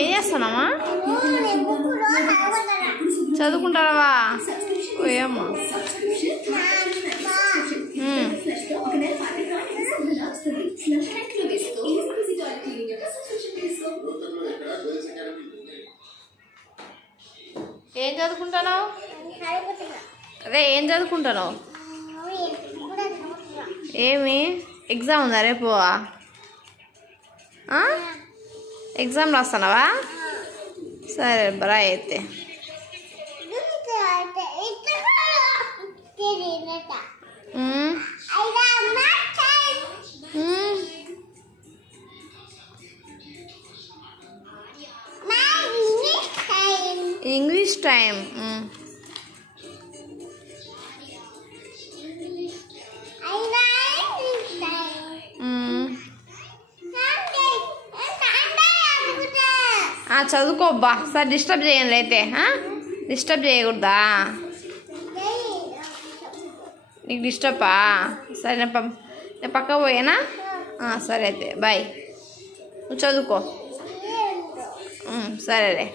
ఏం చేస్తున్నామా? చదువుకుంటావా? ఏమో ఏం చదువుకుంటున్నావు? అదే ఏం చదువుకుంటున్నావు? ఏమి ఎగ్జామ్ ఉందా రేపు? ఎగ్జామ్ రాస్తున్నావా? సరే బాయ్ అయితే. English time. చదువుకోబ్బా. సార్ డిస్టర్బ్ చేయండి అయితే. డిస్టర్బ్ చేయకూడదా? నీకు డిస్టర్బా? సరే నేను పక్క పోయానా? సరే అయితే బాయ్. నువ్వు చదువుకో. సరేలే.